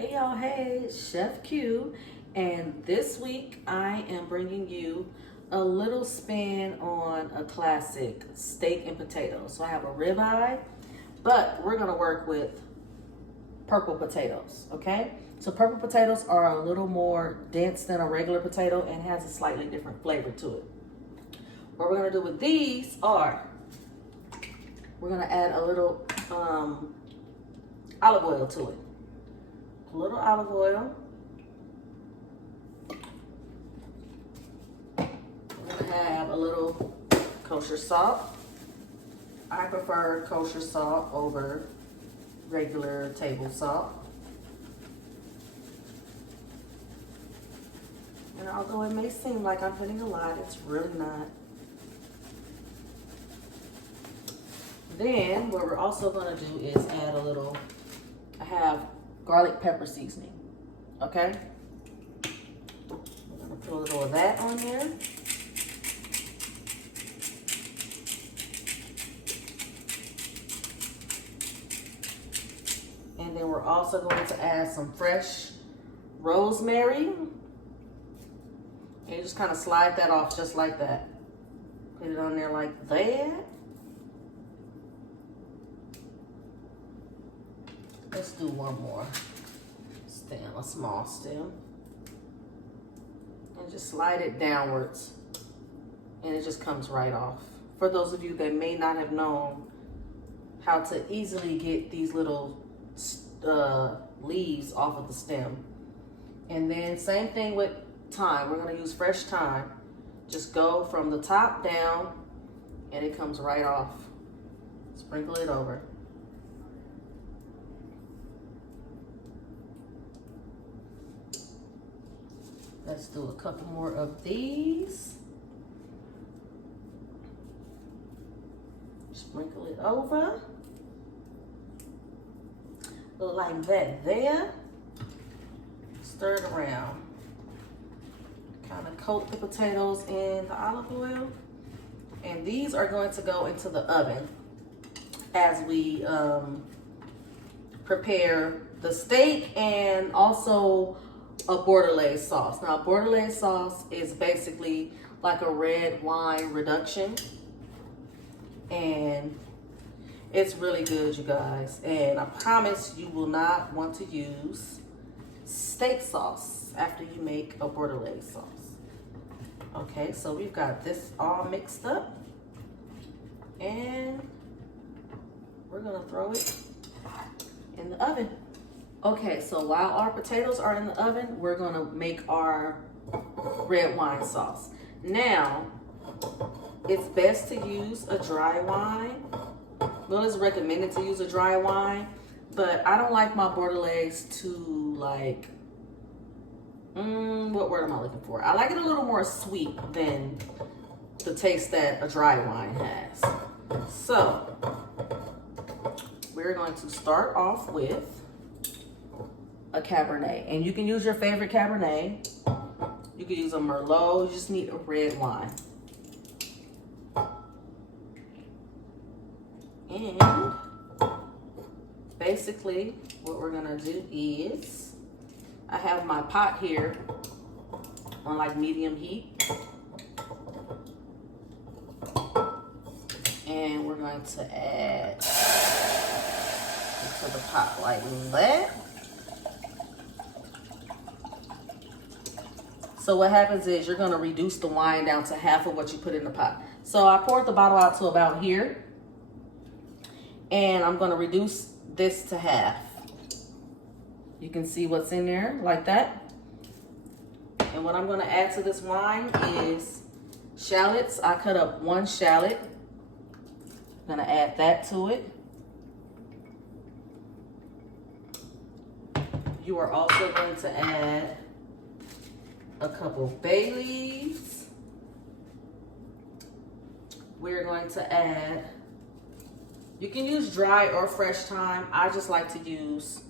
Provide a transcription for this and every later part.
Hey y'all, hey, Chef Q, and this week I am bringing you a little spin on a classic steak and potatoes. So I have a ribeye, but we're gonna work with purple potatoes, okay? So purple potatoes are a little more dense than a regular potato and has a slightly different flavor to it. What we're gonna do with these are, we're gonna add a little olive oil to it. A little olive oil. We're gonna have a little kosher salt. I prefer kosher salt over regular table salt. And although it may seem like I'm putting a lot, it's really not. Then what we're also gonna do is add a little, I have garlic pepper seasoning, okay? We're gonna put a little of that on there. And then we're also going to add some fresh rosemary. And you just kind of slide that off just like that. Put it on there like that. Let's do one more stem, a small stem. And just slide it downwards. And it just comes right off. For those of you that may not have known how to easily get these little leaves off of the stem. And then same thing with thyme. We're gonna use fresh thyme. Just go from the top down and it comes right off. Sprinkle it over. Let's do a couple more of these. Sprinkle it over. Like that there. Stir it around. Kind of coat the potatoes in the olive oil. And these are going to go into the oven as we prepare the steak and also a bordelaise sauce. Now, bordelaise sauce is basically like a red wine reduction. And it's really good, you guys. And I promise you will not want to use steak sauce after you make a bordelaise sauce. Okay, so we've got this all mixed up. And we're gonna throw it in the oven. Okay, so while our potatoes are in the oven, we're gonna make our red wine sauce. Now, it's best to use a dry wine. Well, it's recommended to use a dry wine, but I don't like my bordelaise to like, what word am I looking for? I like it a little more sweet than the taste that a dry wine has. So, we're going to start off with a Cabernet. And you can use your favorite Cabernet. You can use a Merlot. You just need a red wine. And basically what we're gonna do is, I have my pot here on like medium heat. And we're going to add into the pot like that. So what happens is you're gonna reduce the wine down to half of what you put in the pot. So I poured the bottle out to about here. And I'm gonna reduce this to half. You can see what's in there like that. And what I'm gonna add to this wine is shallots. I cut up one shallot. I'm gonna add that to it. You are also going to add a couple bay leaves. We're going to add, you can use dry or fresh thyme. I just like to use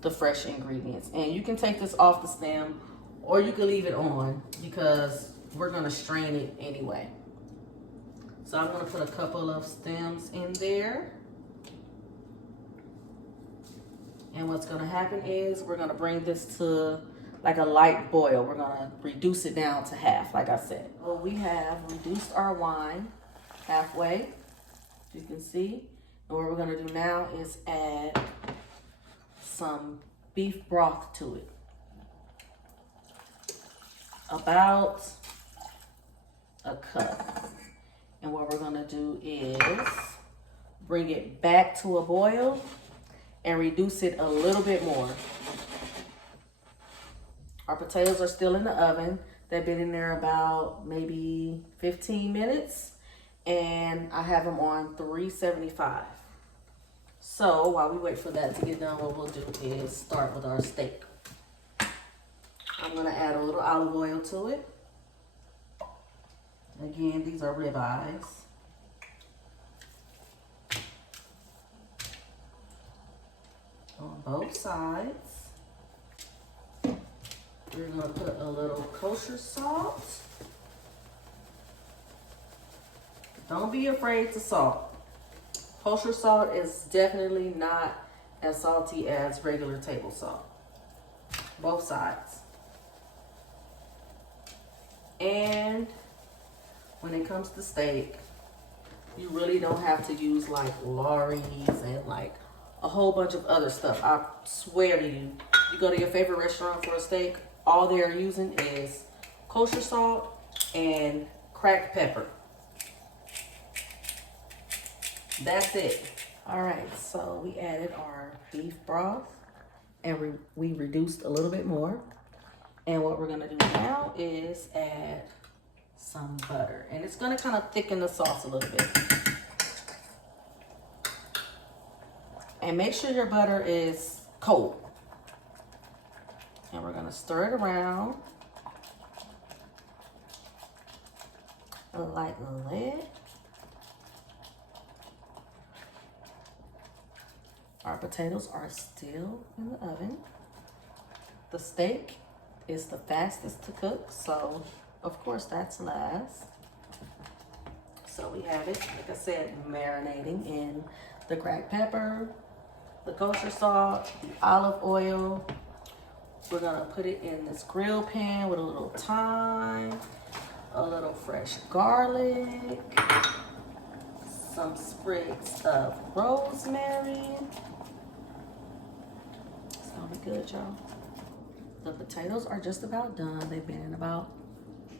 the fresh ingredients. And you can take this off the stem or you can leave it on because we're gonna strain it anyway. So I'm gonna put a couple of stems in there. And what's gonna happen is we're gonna bring this to like a light boil. We're gonna reduce it down to half, like I said. Well, we have reduced our wine halfway, you can see. And what we're gonna do now is add some beef broth to it. About a cup. And what we're gonna do is bring it back to a boil and reduce it a little bit more. Our potatoes are still in the oven. They've been in there about maybe 15 minutes, and I have them on 375. So while we wait for that to get done, what we'll do is start with our steak. I'm gonna add a little olive oil to it. Again, these are rib eyes. On both sides. We're gonna put a little kosher salt. Don't be afraid to salt. Kosher salt is definitely not as salty as regular table salt. Both sides. And when it comes to steak, you really don't have to use like Latrice and like a whole bunch of other stuff. I swear to you, you go to your favorite restaurant for a steak, all they're using is kosher salt and cracked pepper. That's it. All right, so we added our beef broth and we reduced a little bit more. And what we're gonna do now is add some butter. And it's gonna kind of thicken the sauce a little bit. And make sure your butter is cold. And we're gonna stir it around. Lighten the lid. Our potatoes are still in the oven. The steak is the fastest to cook, so of course that's last. So we have it, like I said, marinating in the cracked pepper, the kosher salt, the olive oil. We're gonna put it in this grill pan with a little thyme, a little fresh garlic, some sprigs of rosemary. It's gonna be good, y'all. The potatoes are just about done. They've been in about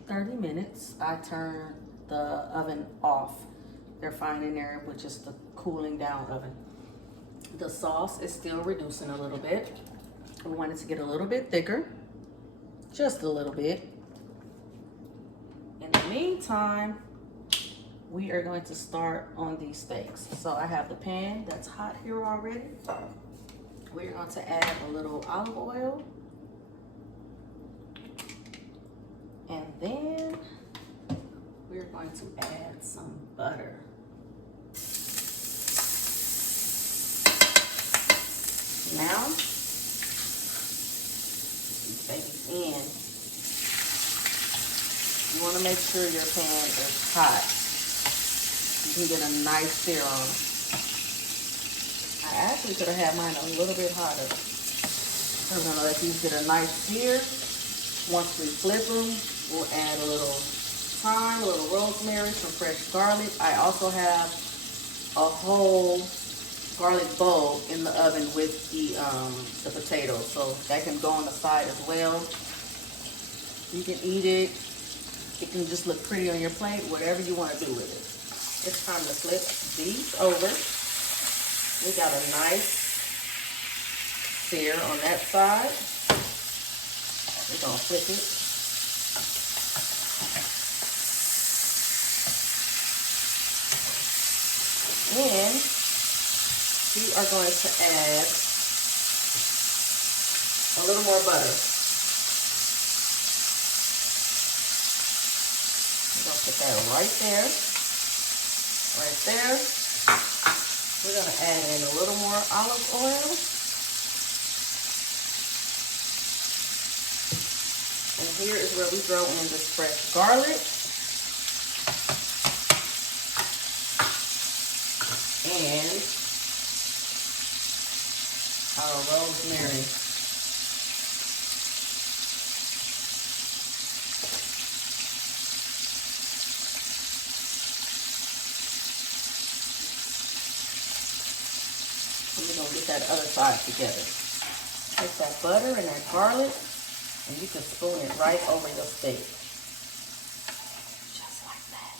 30 minutes. I turned the oven off. They're fine in there with just the cooling down oven. The sauce is still reducing a little bit. We want it to get a little bit thicker, just a little bit. In the meantime, we are going to start on these steaks. So I have the pan that's hot here already. We're going to add a little olive oil. And then we're going to add some butter. Now, these babies in. You want to make sure your pan is hot. You can get a nice sear on it. I actually could have had mine a little bit hotter. I'm going to let these get a nice sear. Once we flip them, we'll add a little thyme, a little rosemary, some fresh garlic. I also have a whole garlic bulb in the oven with the potatoes, so that can go on the side as well. You can eat it. It can just look pretty on your plate, whatever you want to do with it. It's time to flip these over. We got a nice sear on that side. We're gonna flip it. And we are going to add a little more butter. We're gonna put that right there. Right there. We're gonna add in a little more olive oil. And here is where we throw in this fresh garlic. And our rosemary. And we're gonna get that other side together. Take that butter and that garlic, and you can spoon it right over your steak. Just like that.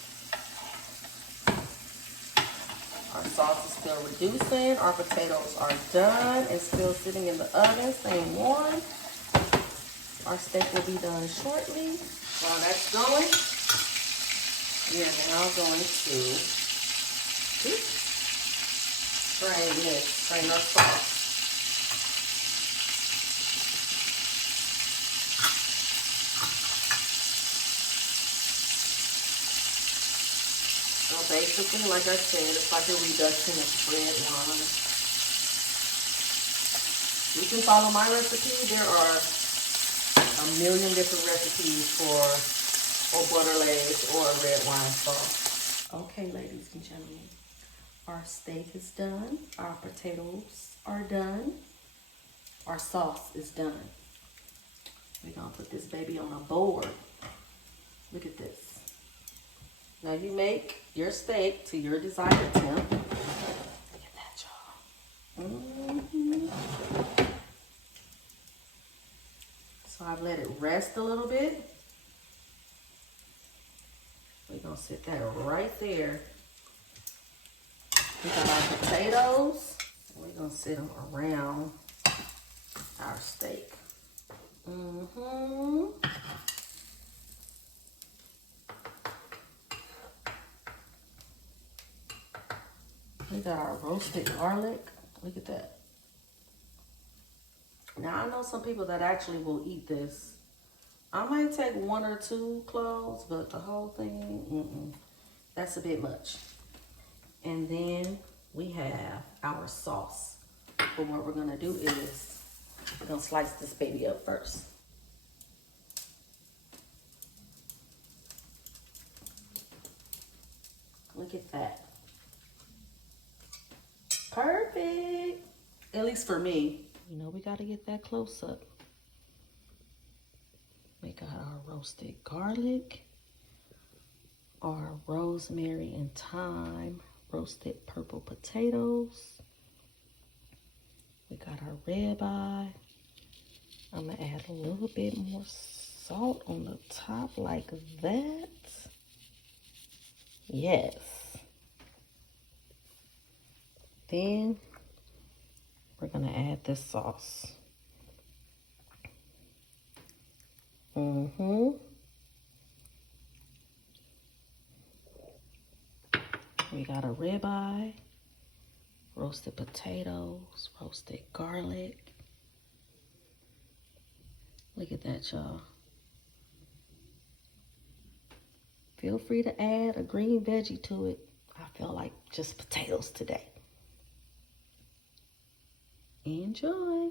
Our sauce is still reducing. Our potatoes are done and still sitting in the oven, staying warm. Our steak will be done shortly. While that's going, we are now going to strain our sauce. So basically, like I said, it's like a reduction of red wine. You can follow my recipe. There are a million different recipes for au bordelaise or red wine sauce. Okay, ladies and gentlemen, our steak is done. Our potatoes are done. Our sauce is done. We're gonna put this baby on a board. Look at this. Now you make your steak to your desired temp. Look at that, y'all. So I've let it rest a little bit. We're gonna sit that right there. We got our potatoes. And we're gonna sit them around our steak. We got our roasted garlic. Look at that. Now, I know some people that actually will eat this. I might take 1 or 2 cloves, but the whole thing, that's a bit much. And then we have our sauce. But what we're gonna do is, we're gonna slice this baby up first. Look at that. Perfect. At least for me. You know, we gotta get that close up. We got our roasted garlic, our rosemary and thyme, roasted purple potatoes. We got our ribeye. I'm gonna add a little bit more salt on the top like that. Yes. Then we're gonna add this sauce. We got a ribeye, roasted potatoes, roasted garlic. Look at that, y'all. Feel free to add a green veggie to it. I feel like just potatoes today. Enjoy.